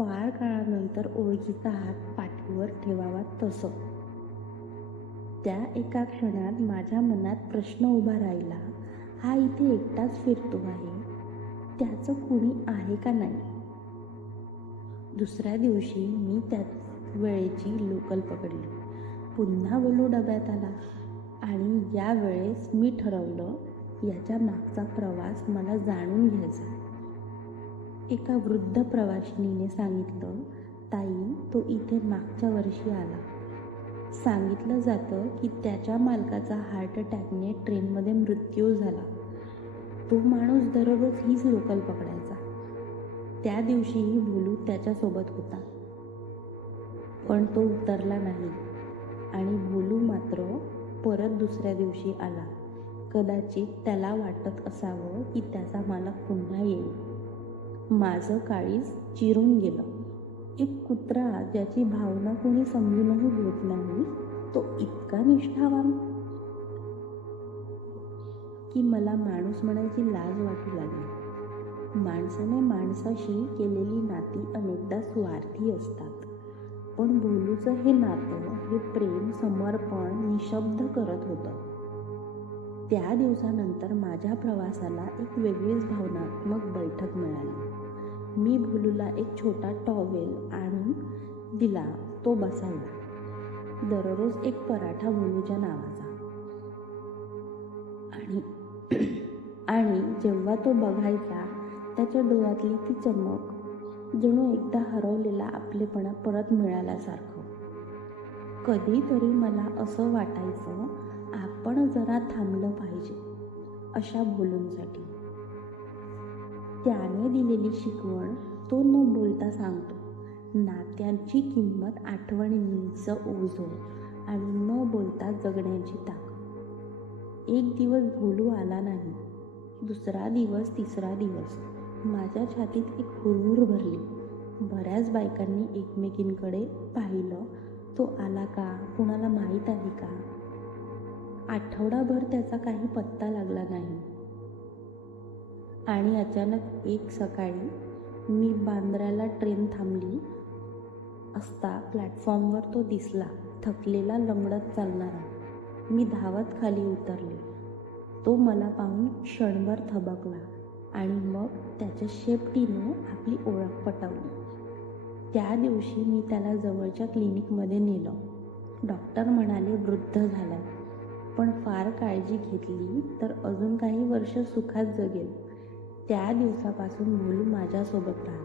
फार काळानंतर ओळखीचा हात पाठीवर ठेवावा तसं. त्या एका क्षणात माझ्या मनात प्रश्न उभा राहिला, हा इथे एकटाच फिरतो आहे, त्याचं कुणी आहे का नाही. दुसऱ्या दिवशी मी त्याच वेळेची लोकल पकडली. पुन्हा बोलू डब्यात आला आणि यावेळेस मी ठरवलं, याच्या मागचा प्रवास मला जाणून घ्यायचा. एका वृद्ध प्रवाशिनीने सांगितलं, ताई, तो इथे मागच्या वर्षी आला. सांगितलं जातं की त्याच्या मालकाचा हार्ट अटॅकने ट्रेनमध्ये मृत्यू झाला. तो माणूस दररोज हीच लोकल पकडायचा. त्या दिवशीही भोलू त्याच्यासोबत होता, पण तो उतरला नाही आणि भोलू मात्र परत दुसऱ्या दिवशी आला. कदाचित त्याला वाटत असावं की त्याचा मालक पुन्हा येईल. माझं काळीज चिरून गेलं. एक कुत्रा ज्याची भावना कोणी समजूनही घेत नाही, तो इतका निष्ठावान की मला माणूस म्हणायची लाज वाटू लागली. माणसाने माणसाशी केलेली नाती अनेकदा स्वार्थी असतात, पण भोलूचं हे नातं, हे प्रेम, समर्पण निशब्द करत होतं. त्या दिवसानंतर माझ्या प्रवासाला एक वेगळीच भावनात्मक बैठक मिळाली. मी भोलूला एक छोटा टॉवेल आणि दिला. तो बसायला. दररोज एक पराठा भोलूच्या नावाचा. आणि जेव्हा तो बघायचा, त्याच्या डोळ्यातली ती चमक जणू एकदा हरवलेला आपलेपणा परत मिळाल्यासारखं. कधीतरी मला असं वाटायचं, आपण जरा थांबलं पाहिजे अशा भोलूंसाठी. त्याने दिलेली शिकवण तो न बोलता सांगतो. नात्यांची किंमत, आठवणींचं ओझं आणि न बोलता जगण्याची ताकद. एक दिवस भोलू आला नाही. दुसरा दिवस, तिसरा दिवस. माझ्या छातीत एक हुरहुर भरली. बऱ्याच बायकांनी एकमेकींकडे पाहिलं. तो आला का? कुणाला माहीत आहे का? आठवडाभर त्याचा काही पत्ता लागला नाही. आणि अचानक एक सकाळी मी बांद्र्याला ट्रेन थांबली असता प्लॅटफॉर्मवर तो दिसला, थकलेला, लंगडत चालणारा. मी धावत खाली उतरले. तो मला पाहून क्षणभर थबकला आणि मग त्याच्या शेपटीने आपली ओळख पटवली. त्या दिवशी मी त्याला जवळच्या क्लिनिकमध्ये नेलं. डॉक्टर म्हणाले, वृद्ध झालाय, पण फार काळजी घेतली तर अजून काही वर्ष सुखात जगेल. त्या दिवसापासून भोलू माझ्यासोबत राहतो.